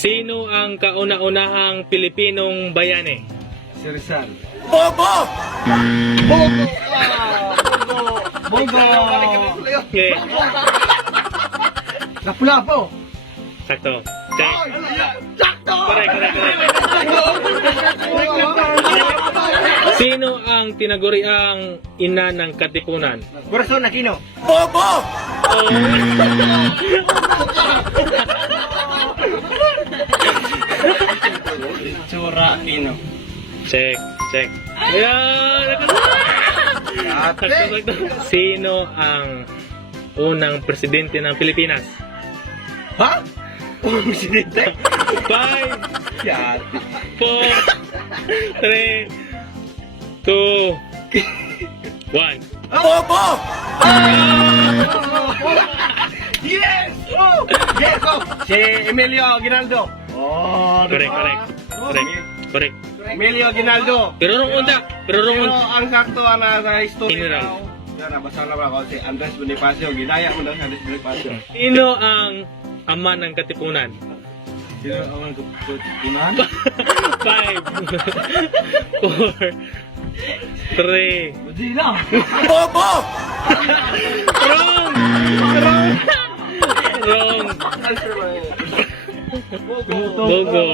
Sino ang kauna-unahang Pilipinong bayani? Si Rizal. Bobo! Bogo! Bogo! Okay. Lapu-lapu! Sakto. Check. Sakto! Correct. Sino ang tinaguriang ina ng Katipunan? Corazon Aquino. Bobo! Chura Aquino. Check. Ayan! Sakto. Sino ang unang presidente ng Pilipinas? Ha? Presidente? 5, Yan. 4, 3, 2, 1. Bobo! Yes! Oh! Yes! Oh! Si Emilio Aguinaldo. Oh, Correct. Emilio Aguinaldo. Pero rong unta. Pero ang sakto na sa history General. Yan, nabasa lang ako si Andres Bonifacio. Ginaya mo daw si Andres Bonifacio. Sino ang ama ng Katipunan? Sino ang kunan? 5, 4, 3. Hindi na. Bobo! Wrong. Bogo.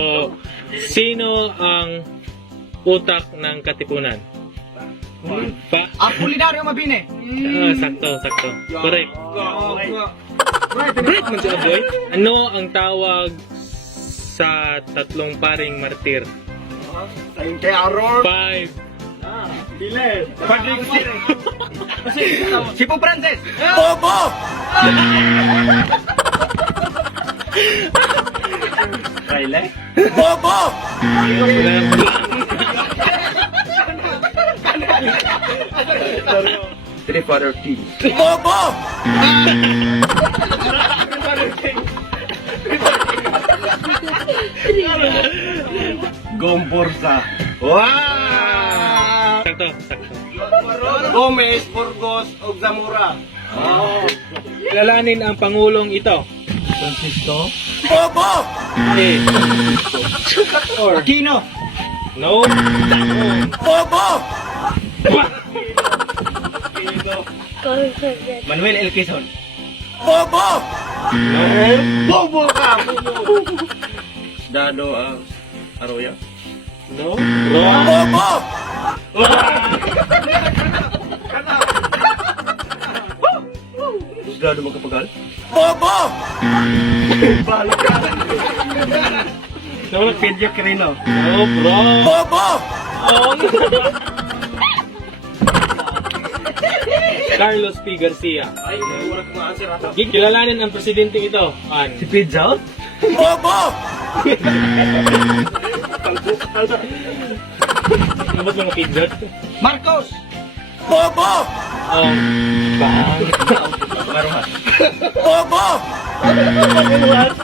Sino ang utak ng Katipunan? Apolinario Mabini. Sakto. Correct. Correct man siya, boy. Ano ang tawag sa tatlong paring martir? Saint Aaron. 5, Dile. Patrick Sipo Francis. Bobo! Riley. Bobo! Three Father T. Bobo! Gomborsa. Wow! Sakto. Gomez, Burgos, ug Zamora. Kilalanin ang pangulong ito. Francisco. Bobo! Or Aquino. no. Bobo! Manuel L. Quezon. Bobo! Bobo ka! Bobo! Dado Arroyo. No. Wrong. Bobo! Dado Magkapagal. Bobo! Balo ka! No, Pedro Quirino. No, wrong. Bobo! Wrong. Carlos P. Garcia. Ay, wala kong ma-answer ato. Kilalanin ang presidente ito. An. Si Pizza? Bobo! Ano ba't mga pidget? Marcos! Bobo! Bang. Maruhat. Bobo!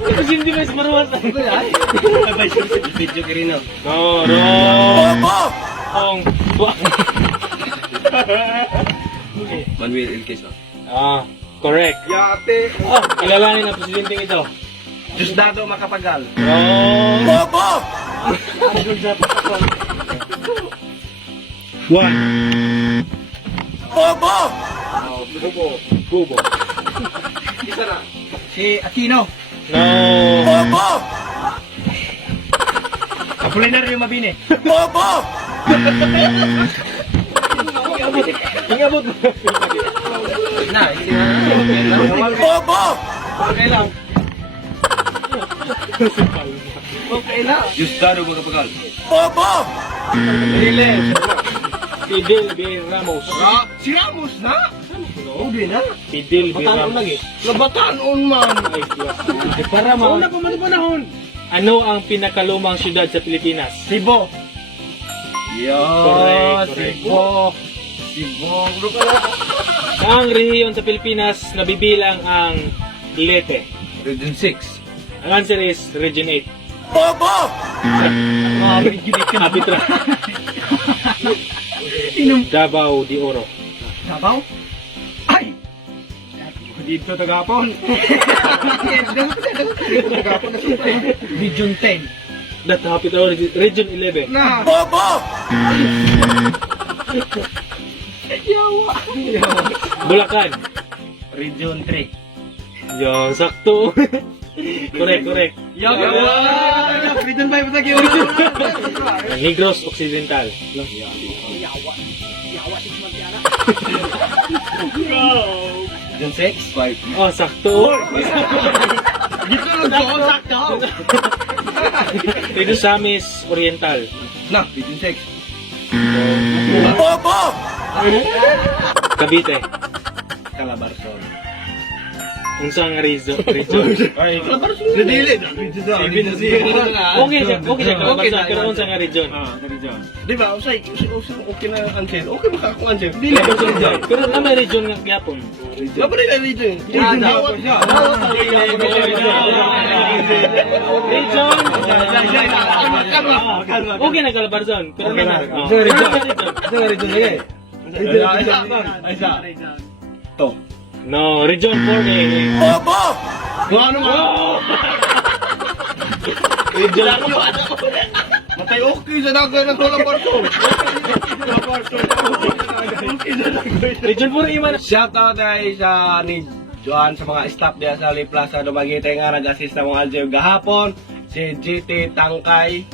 Presidente ba sa Maruas? Abay, si Pedro Quirino. No, wrong. Bobo! Manuel L. Quezon. Correct. Yate! Kilalanin ang presidente ito. Diosdado Macapagal. Wrong. Bobo! One. Bobo! Bubo. Isa na. Si Aquino. No. Bobo! Apolinario Mabini. Bobo! Ingabot mo. Na, Bobo! Okay lang. Okay lang. Diosdado Macapagal. Bobo! Dile. Fidel B. Ramos. Si Ramos na? Hindi na. Fidel B. Ramos. Labataan man. Ay, para mauna pa man panahon. Ano ang pinakalumang syudad sa Pilipinas? Cebu. Correct. Cebu. Cebu. Ang rehiyon sa Pilipinas nabibilang ang Leyte. Region 6. Ang answer is Region 8. Bobo! Abitra. Davao de Oro. Sabaw? Ay! Dito tagapon. Region 10. That hapit ako, Region 11. Na. Bobo! Bulacan. Region 3. Yo, sakto. Correct. Region 5 pa tayo. Negros Occidental. Region 6. 5. Oh, sakto. Dito lang ako sakto. Ito Samis Oriental. Na, Region 6. Bobo! Cavite. Calabarzon. Unsang region? Ay, Nadili. Region 7. Okay siya, Calabarzon, pero unsang nga region? region. Di ba? Usay okay na answer. Okay ba ako answer? Dili ko region. Pero na may region nga gyapon. Dapat rin na region. Region. Okay na Calabarzon, pero Okay na. na. Isa. To. No, region 4 eh. Bobo! Ano mo? Region Matay okay sa dagat ng Lola Barto. Region 4 iman. Shout out ay sa ni Joan sa mga staff diya sa Ali Plaza Dumaguete nga nag-assist na mga Algeo gahapon. Si GT Tangkay,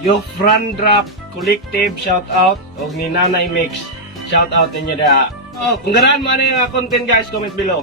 yung Front Drop Collective shout out og ni Nanay Mix. Shout out ninyo diya. Oh, kung ganaan mo ano yung content guys, comment below.